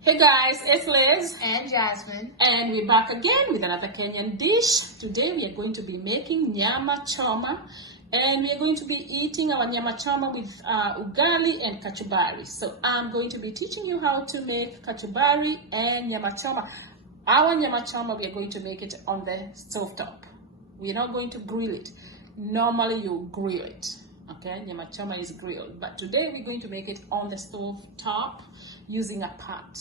Hey guys, it's Liz and Jasmine, and we're back again with another Kenyan dish. Today we are going to be making Nyama Choma, and we are going to be eating our Nyama Choma with ugali and kachumbari. So I'm going to be teaching you how to make kachumbari and Nyama Choma. Our Nyama Choma, we are going to make it on the stove top. We're not going to grill it. Normally you grill it. Okay, Nyama Choma is grilled, but today we're going to make it on the stove top using a pot.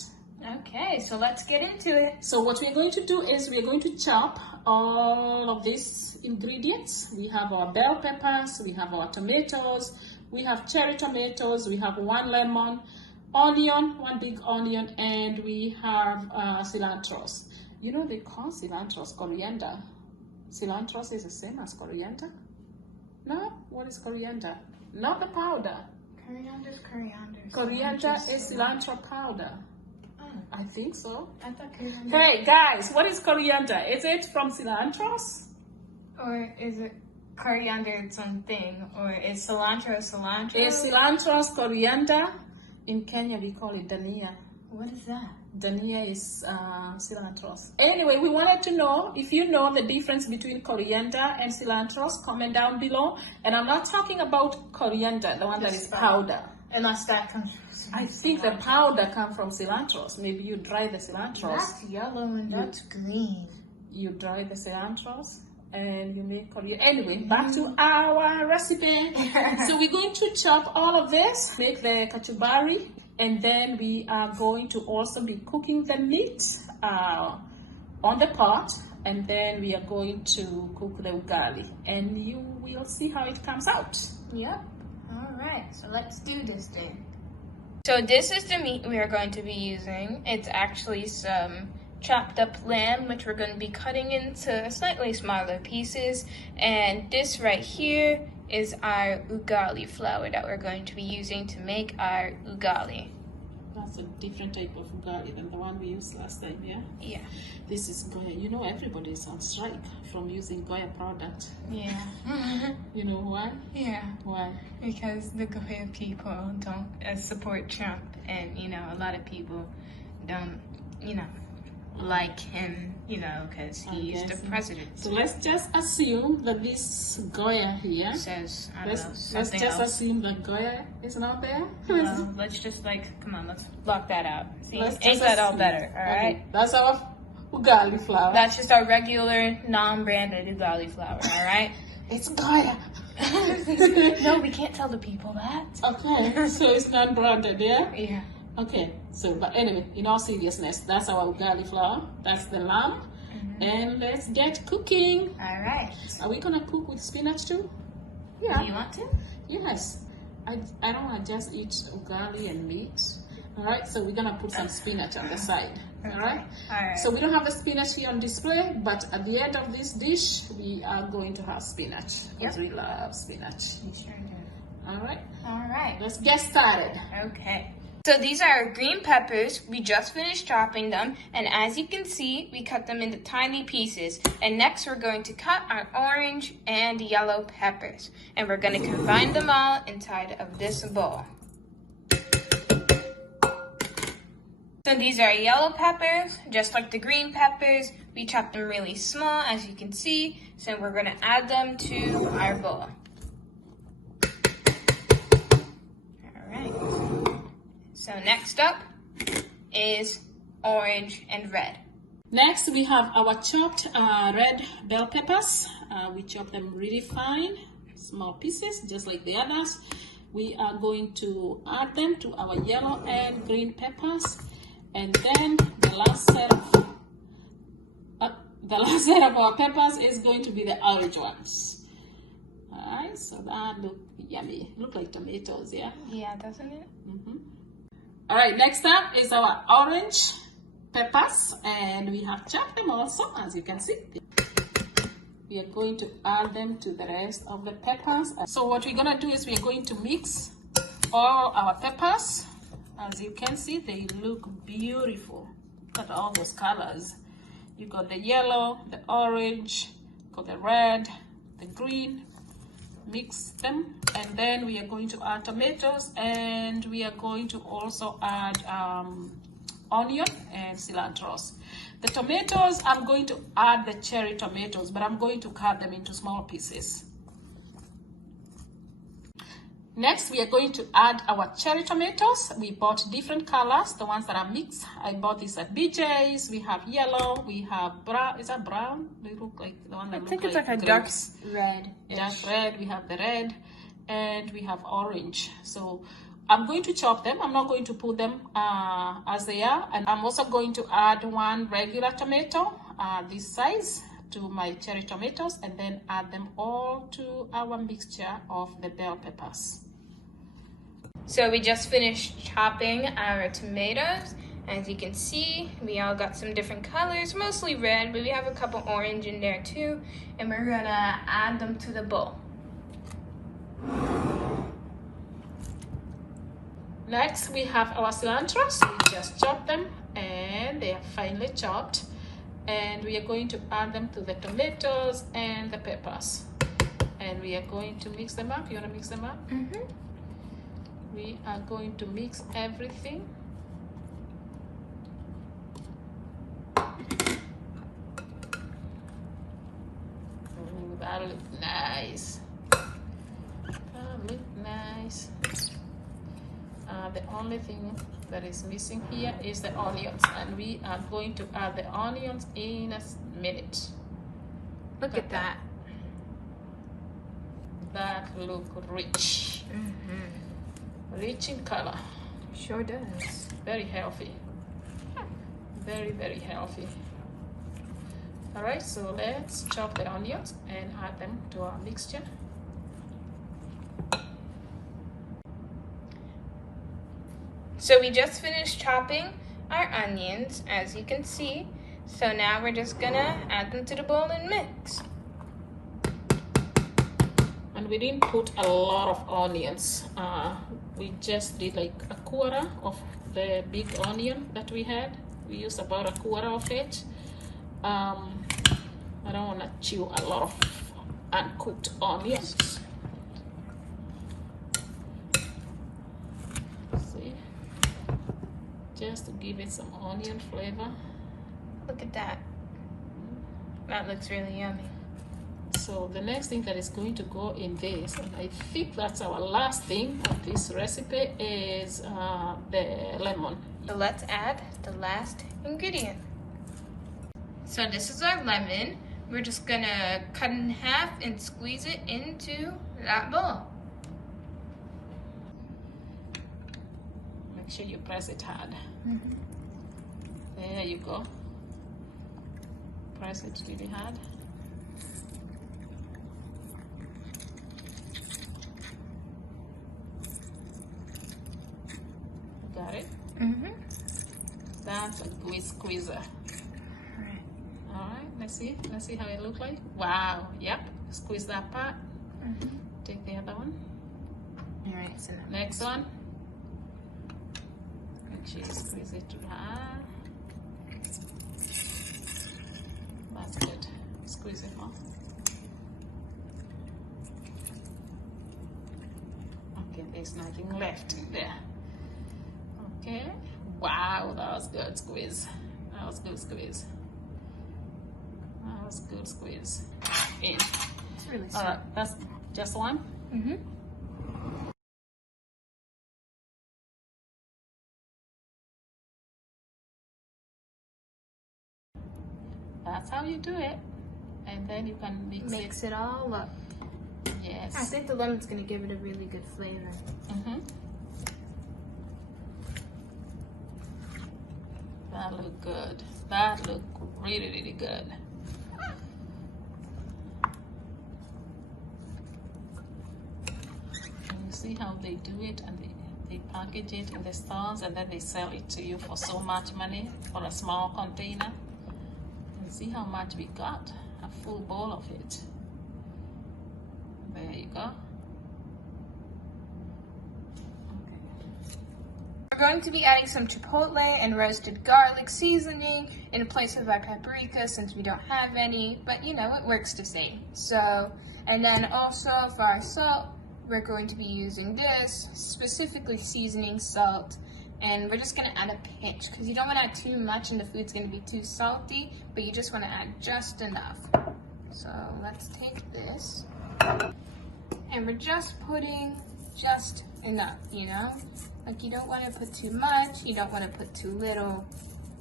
Okay, so let's get into it. So what we're going to do is we're going to chop all of these ingredients. We have our bell peppers, we have our tomatoes, we have cherry tomatoes, we have one lemon, onion, one big onion, and we have cilantros. You know they call cilantros coriander. Cilantros is the same as coriander? No? What is coriander? Not the powder. Coriander's coriander. Coriander is cilantro powder. I think so. I thought coriander. Hey guys, what is coriander? Is it from cilantros? Or is it coriander its own thing? Or is cilantro cilantro? Is cilantros coriander? In Kenya we call it dania. What is that? Dania is cilantros. Anyway, we wanted to know if you know the difference between coriander and cilantros. Comment down below. And I'm not talking about coriander, the one that is powder. Unless that comes from I think the powder comes from cilantros. Maybe you dry the cilantros. That's yellow and that's green. You dry the cilantros and you make coriander. Anyway, back to our recipe. So we're going to chop all of this, make the kachumbari, and then we are going to also be cooking the meat on the pot, and then we are going to cook the ugali, and you will see how it comes out. Yep. All right, so let's do this then. So this is the meat we are going to be using. It's actually some chopped up lamb, which we're going to be cutting into slightly smaller pieces. And this right here is our ugali flour that we're going to be using to make our ugali. That's a different type of ugali than the one we used last time, yeah? Yeah. This is Goya. You know everybody is on strike from using Goya product. Yeah. You know why? Yeah. Why? Because the Goya people don't support Trump, and a lot of people don't, like him, because he's the president. So let's just assume that this Goya here says, let's just assume that Goya is not there. Well, let's just come on, let's block that out. See, Let's ain't that all better, all right? Okay. That's our ugali flour. That's just our regular, non-branded ugali flour, all right? It's Goya. No, we can't tell the people that. Okay, so it's non-branded, yeah? Yeah. Okay, so but anyway, in all seriousness, that's our ugali flour. That's the lamb. And let's get cooking. All right. Are we gonna cook with spinach too? Yeah. Do you want to? Yes. I don't want to just eat ugali and meat. All right, so we're gonna put some spinach on the side. All right. All right. So we don't have the spinach here on display, but at the end of this dish, we are going to have spinach because we love spinach. You sure do. All right. All right. Let's get started. Okay. So these are our green peppers. We just finished chopping them, and as you can see, we cut them into tiny pieces. And next we're going to cut our orange and yellow peppers, and we're going to combine them all inside of this bowl. So these are yellow peppers, just like the green peppers. We chopped them really small, as you can see, so we're going to add them to our bowl. All right. So next up is orange and red. Next, we have our chopped red bell peppers. We chop them really fine, small pieces, just like the others. We are going to add them to our yellow and green peppers. And then the last set of our peppers is going to be the orange ones. All right, so that look yummy. Look like tomatoes, yeah? Yeah, doesn't it? All right, next up is our orange peppers, and we have chopped them also, as you can see. We are going to add them to the rest of the peppers. So what we're gonna do is we're going to mix all our peppers. As you can see, they look beautiful. Look at all those colors. You got the yellow, the orange, got the red, the green. Mix them, and then we are going to add tomatoes, and we are going to also add onion and cilantros. The tomatoes, I'm going to add the cherry tomatoes, but I'm going to cut them into small pieces. Next, we are going to add our cherry tomatoes. We bought different colors, the ones that are mixed. I bought these at BJ's. We have yellow, we have brown. Is that brown? They look like the one that I think it's like a dark red. Dark red, we have the red, and we have orange. So I'm going to chop them. I'm not going to put them as they are. And I'm also going to add one regular tomato, this size, to my cherry tomatoes, and then add them all to our mixture of the bell peppers. So we just finished chopping our tomatoes. As you can see, we all got some different colors, mostly red, but we have a couple orange in there too. And we're gonna add them to the bowl. Next, we have our cilantro. So we just chopped them and they are finely chopped. And we are going to add them to the tomatoes and the peppers. And we are going to mix them up. You wanna mix them up? Mm-hmm. We are going to mix everything. Ooh, that looks nice. That looks nice. The only thing that is missing here is the onions, and we are going to add the onions in a minute. Look at that. That look rich. Mm-hmm. Rich in color. Sure does. Very healthy. Very, very healthy. All right, so let's chop the onions and add them to our mixture. So we just finished chopping our onions, as you can see. So now we're just gonna add them to the bowl and mix. And we didn't put a lot of onions. We just did like a quarter of the big onion that we had. We used about a quarter of it. I don't want to chew a lot of uncooked onions. See, just to give it some onion flavor. Look at that. That looks really yummy. So the next thing that is going to go in this, and I think that's our last thing of this recipe, is the lemon. So let's add the last ingredient. So this is our lemon. We're just gonna cut it in half and squeeze it into that bowl. Make sure you press it hard. Mm-hmm. There you go. Press it really hard. Got it? Mm-hmm. That's a good squeezer. Alright. Alright, let's see how it looks like. Wow, yep. Squeeze that part. Mm-hmm. Take the other one. Alright, so now Next one. Make sure you squeeze it too hard. That's good. Squeeze it more. Okay, there's nothing left in there. Okay. Wow, that was good squeeze. That was good squeeze. That was good squeeze. In. it's really sweet. Alright, that's just one. Mm-hmm. That's how you do it. And then you can Mix it all up. Yes. I think the lemon's gonna give it a really good flavor. Mm-hmm. That look good. That look really, really good. And you see how they do it, and they package it in the stores, and then they sell it to you for so much money for a small container. And see how much we got. A full bowl of it. There you go. We're going to be adding some chipotle and roasted garlic seasoning in place of our paprika since we don't have any, but you know, it works the same. So, and then also for our salt, we're going to be using this, specifically seasoning salt, And we're just gonna add a pinch because you don't want to add too much and the food's gonna be too salty, but you just want to add just enough. So let's take this, and we're just putting just enough, you know? Like you don't want to put too much, you don't want to put too little,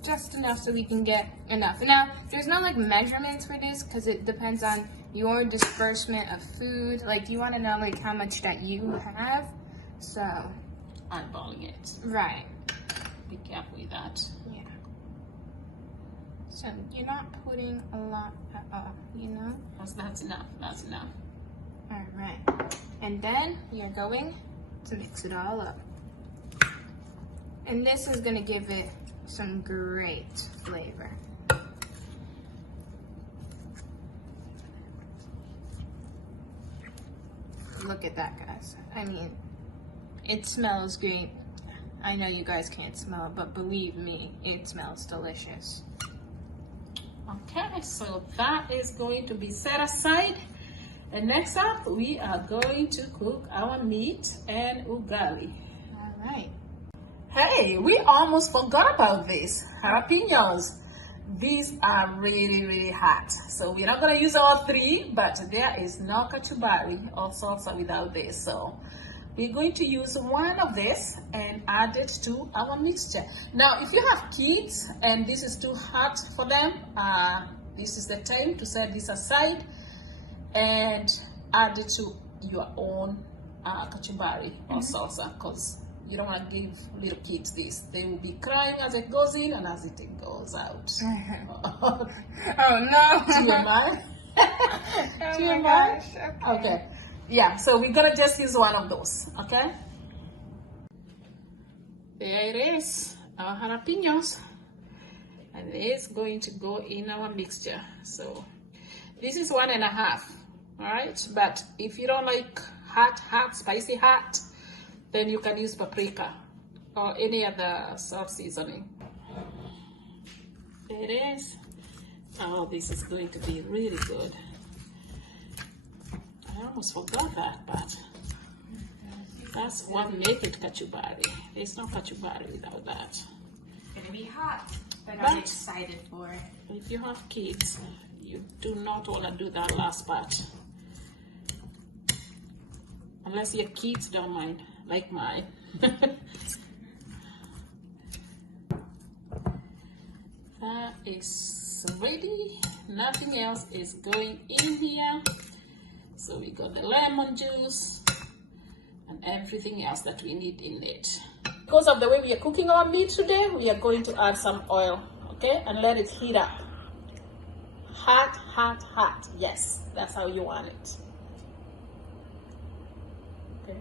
just enough so we can get enough. Now, there's no like measurements for this because it depends on your disbursement of food. Like you want to know like how much that you have, so Eyeballing it. right. Be careful with that. Yeah. So you're not putting a lot at all, you know? That's enough. That's enough. All right. And then you're going to mix it all up. And this is gonna give it some great flavor. Look at that, guys. I mean, it smells great. I know you guys can't smell it, but believe me, it smells delicious. Okay, so that is going to be set aside. And next up, we are going to cook our meat and ugali. All right. Hey, we almost forgot about this. Jalapenos. These are really hot. So we're not gonna use all three, but there is no kachumbari or salsa without this. So we're going to use one of this and add it to our mixture. Now, if you have kids and this is too hot for them, this is the time to set this aside and add it to your own kachumbari or salsa, because you don't want to give little kids this. They will be crying as it goes in and as it goes out. Oh no! TMI? Oh my gosh. Okay. Yeah, so we're gonna just use one of those, okay? There it is, our jalapenos. And it's going to go in our mixture. So this is 1.5, all right? But if you don't like hot, spicy hot, then you can use paprika or any other salt seasoning. There it is. Oh, this is going to be really good. I almost forgot that, but that's what makes it kachumbari. There's no kachumbari without that. It's gonna be hot, but But I'm excited for it. if you have kids, you do not want to do that last part. Unless your kids don't mind, like mine. That is ready. Nothing else is going in here. So we got the lemon juice and everything else that we need in it. Because of the way we are cooking our meat today, we are going to add some oil, okay? And let it heat up. Hot. Yes, that's how you want it. Okay.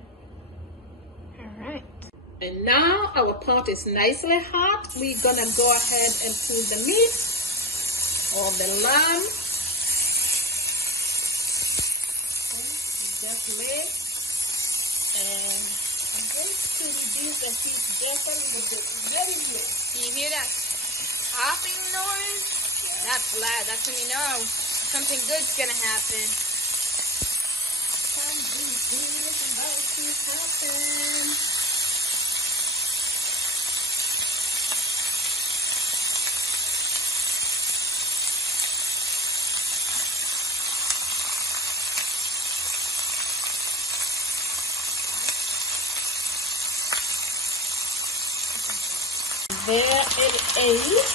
All right. And now our pot is nicely hot. We're gonna go ahead and put the meat or the lamb. Okay, just lay. And I'm going to reduce the heat just a little bit. Very low. Do you hear that popping noise? That's loud. That's when you know something good's gonna happen. Something good is about to happen. There it is.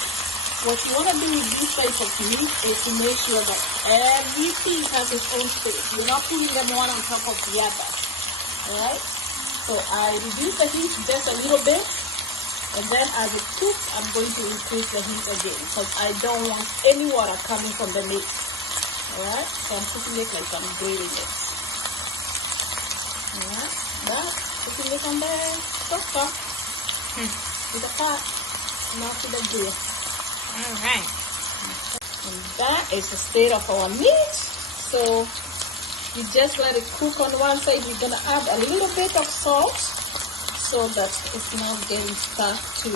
What you want to do with this type of meat is to make sure that everything has its own space. You're not putting them one on top of the other. Alright? So I reduce the heat just a little bit, and then as it cooks, I'm going to increase the heat again because I don't want any water coming from the meat. Alright? So I'm cooking it like I'm grilling it. Alright? But putting it on the stove with a pot, not with a grill. All right. And that is the state of our meat. So you just let it cook on one side. You're gonna add a little bit of salt so that it's not getting stuck to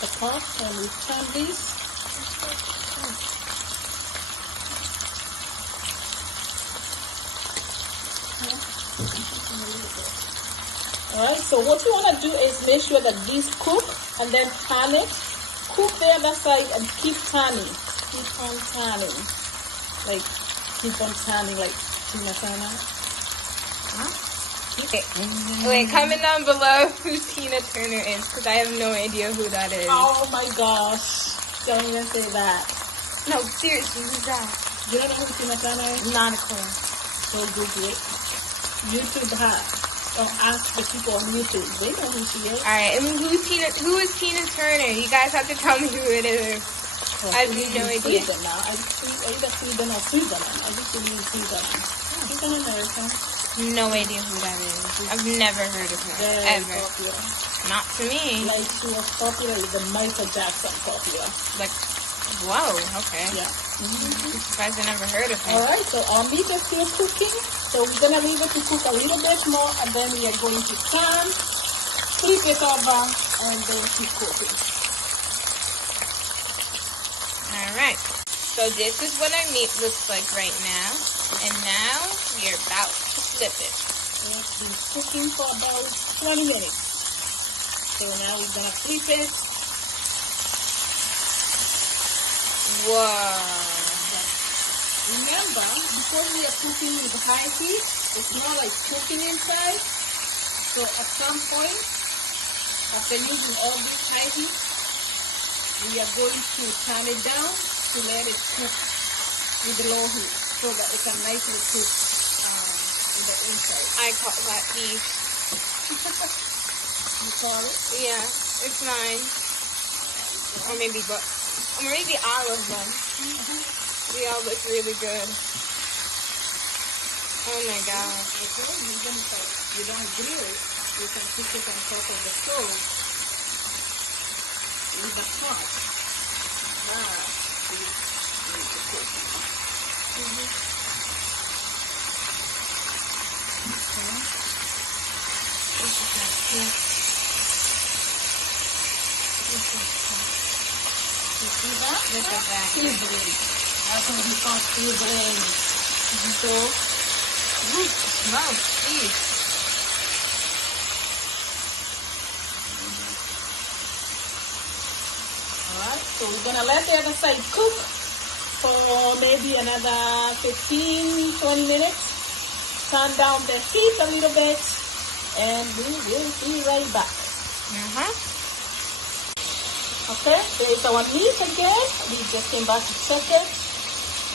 the pot. And we turn this. Alright, so what you want to do is make sure that these cook and then turn it. Cook the other side and keep turning. Keep on turning. Like, keep on turning like Tina Turner. Huh? Wait, comment down below who Tina Turner is, because I have no idea who that is. Oh my gosh. Don't even say that. No, seriously, who's that? You don't know who Tina Turner is? Not a clue. So Google it. YouTube her. Or ask the people on YouTube. They know who she is. Alright, and who is Tina Turner? You guys have to tell me who it is. Well, I have no idea. Sweden now. Either Sweden or Switzerland. I think she lives in Switzerland. She's an American. No idea who that is. I've never heard of her. Very Ever. popular. Not to me. Like she was popular with the Michael Jackson popular. Like, whoa, okay. Yeah. I'm surprised I never heard of her. Alright, so our meat is still cooking. So we're gonna leave it to cook a little bit more and then we are going to turn, flip it over and then keep cooking. Alright. So this is what our meat looks like right now. And now we are about to flip it. It's been cooking for about 20 minutes. So now we're gonna flip it. Whoa. Remember, because we are cooking with high heat, it's not like cooking inside. So at some point, after using all this high heat, we are going to turn it down to let it cook with low heat so that it can nicely cook in the inside. I call that beef. You call it? Yeah, it's mine. Or maybe all of them. They all look really good. Oh my god. Okay, even if you don't grill it, you can cook it on top of the stove with the pot. You need to cook. You see that? Look at that. Sizzling. That's what we call sizzling. So, Smells beef. alright, so we're gonna let the other side cook for maybe another 15-20 minutes. Turn down the heat a little bit and we will be right back. Okay, there is our meat again. We just came back to check it.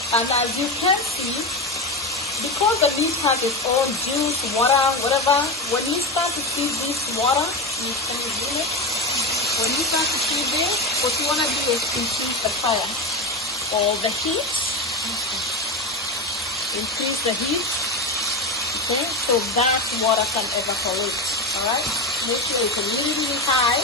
And as you can see, because the meat has its own juice, water, whatever, when you start to feed this water, can you do it? When you start to feed this, what you want to do is increase the fire or the heat. Increase the heat. Okay, so that water can evaporate. Alright, make sure it's really high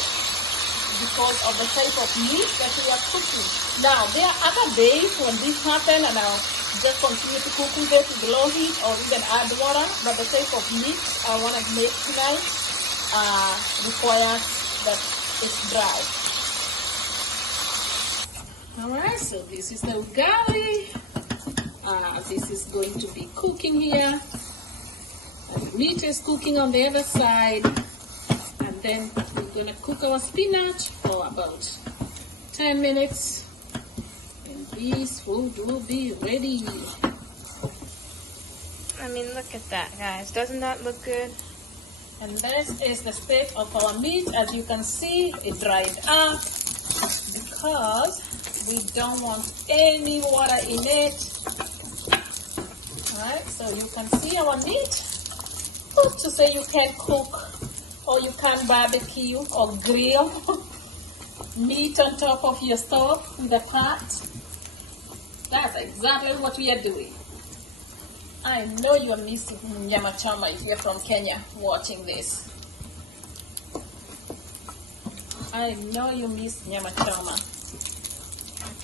because of the type of meat that we are cooking. Now, there are other days when this happens and I'll just continue to cook with it with low heat or even add water, but the type of meat I want to make tonight requires that it's dry. Alright, so this is the ugali. This is going to be cooking here. And the meat is cooking on the other side. And then we're going to cook our spinach for about 10 minutes. And this food will be ready. I mean, look at that, guys. Doesn't that look good? And this is the state of our meat. As you can see, it dried up because we don't want any water in it. Alright, so you can see our meat. Not to say you can cook or you can barbecue or grill meat on top of your stove with a pot. That's exactly what we are doing. I know you are missing Nyama Choma if you're from Kenya watching this. I know you miss Nyama Choma.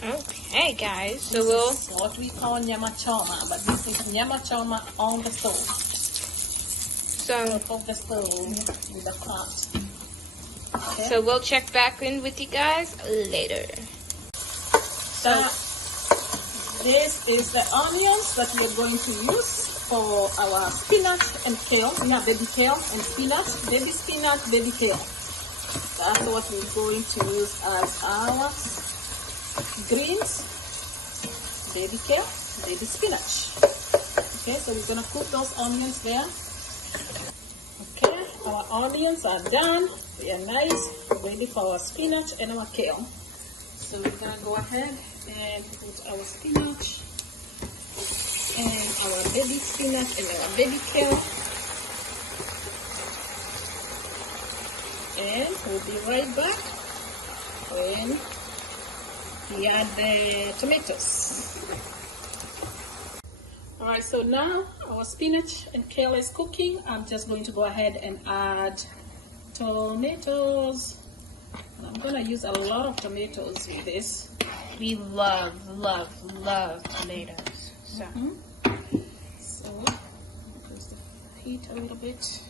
Okay, guys. So This is what we call Nyama Choma, but this is Nyama Choma on the stove. Top of the stove with a pot. Okay. So we'll check back in with you guys later. So This is the onions that we are going to use for our spinach and kale. We have baby kale and spinach, baby spinach, baby kale. That's what we're going to use as our greens, baby kale, baby spinach. Okay, so we're gonna cook those onions there. Okay, our onions are done. They are nice, ready for our spinach and our kale. So we're gonna go ahead and put our spinach and our baby spinach and our baby kale. And we'll be right back when we add the tomatoes. Alright, so now our spinach and kale is cooking. I'm just going to go ahead and add tomatoes. And I'm going to use a lot of tomatoes with this. We love tomatoes. So, So increase the heat a little bit.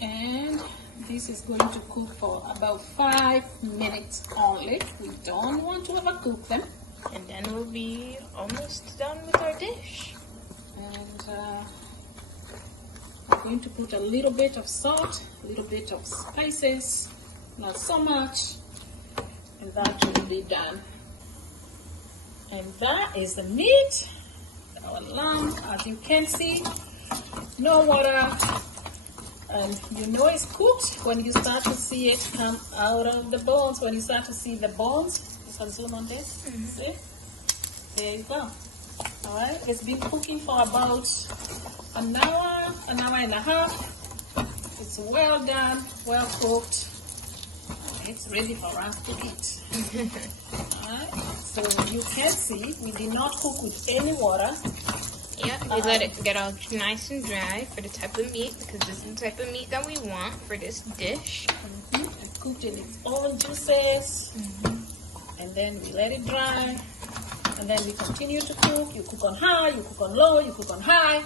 And this is going to cook for about 5 minutes only. We don't want to overcook them. and then we'll be almost done with our dish. And I'm going to put a little bit of salt, a little bit of spices, not so much, and that will be done. And that is the meat, our lamb. As you can see, no water, and you know it's cooked when you start to see it come out of the bones. When you start to see the bones, you can zoom on this. See? There you go. All right, it's been cooking for about an hour and a half. It's well done, well cooked. It's ready for us to eat. Alright, so you can see we did not cook with any water. Yep, we let it get all nice and dry for the type of meat, because this is the type of meat that we want for this dish. It cooked in its own juices, and then we let it dry, and then we continue to cook. You cook on high, you cook on low, you cook on high,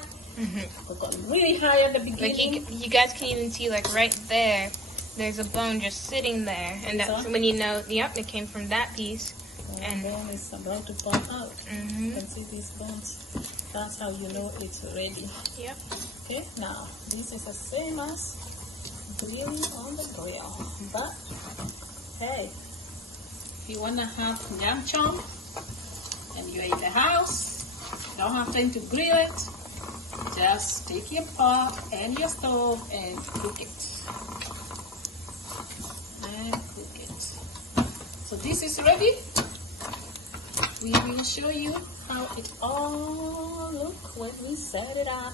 cook on really high at the beginning. Like you guys can even see, like right there, there's a bone just sitting there, and that's when you know, yep, it came from that piece. And the bone is about to pop out. You can see these bones. That's how you know it's ready. Yep. Okay, now this is the same as grilling on the grill. But hey, if you wanna have Nyama Choma and you're in the house, don't have time to grill it, just take your pot and your stove and cook it. So this is ready. We will show you how it all look when we set it up.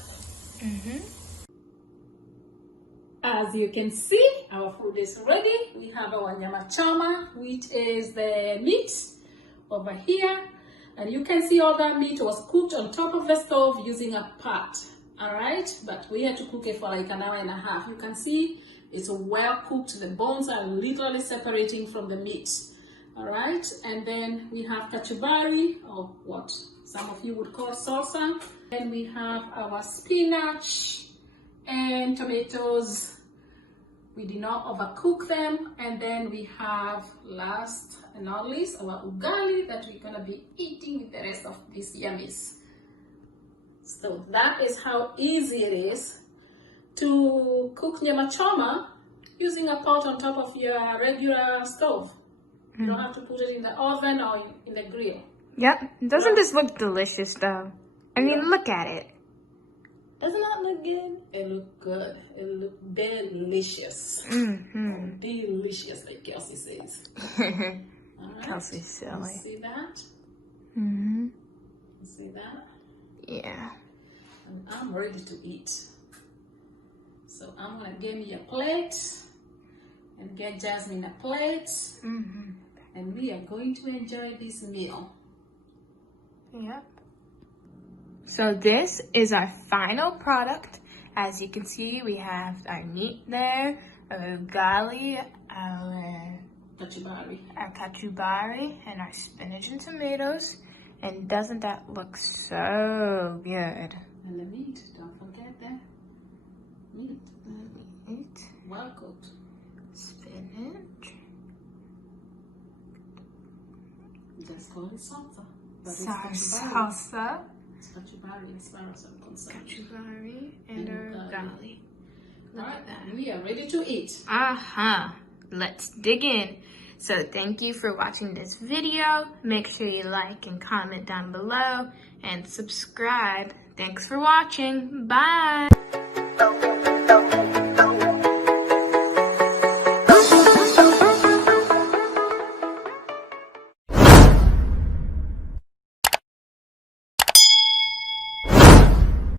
As you can see, our food is ready. We have our Nyama Choma, which is the meat over here. And you can see all that meat was cooked on top of the stove using a pot. Alright, but we had to cook it for like an hour and a half. You can see it's well cooked. The bones are literally separating from the meat. All right, and then we have kachumbari, or what some of you would call salsa. Then we have our spinach and tomatoes. We did not overcook them. And then we have, last and not least, our ugali that we're gonna be eating with the rest of these yummies. So that is how easy it is to cook Nyama Choma using a pot on top of your regular stove. You don't have to put it in the oven or in the grill. Yep. Doesn't this look delicious though? I mean, look at it. Doesn't that look good? It look good. It look delicious. Delicious, like Kelsey says. Right. Kelsey's silly. See that? See that? Yeah. And I'm ready to eat. So I'm gonna give me a plate and get Jasmine a plate. And we are going to enjoy this meal. Yep. So this is our final product. As you can see, we have our meat there, our ugali, our kachumbari, and our spinach and tomatoes. And doesn't that look so good? And the meat, don't forget that. Meat. Meat. Well cooked. Spinach. Just call it salsa. But it's salsa, It's kachumbari as far as I'm concerned. kachumbari, and our gali. Look at that. We are ready to eat. Let's dig in. So thank you for watching this video. Make sure you like and comment down below and subscribe. Thanks for watching. Bye.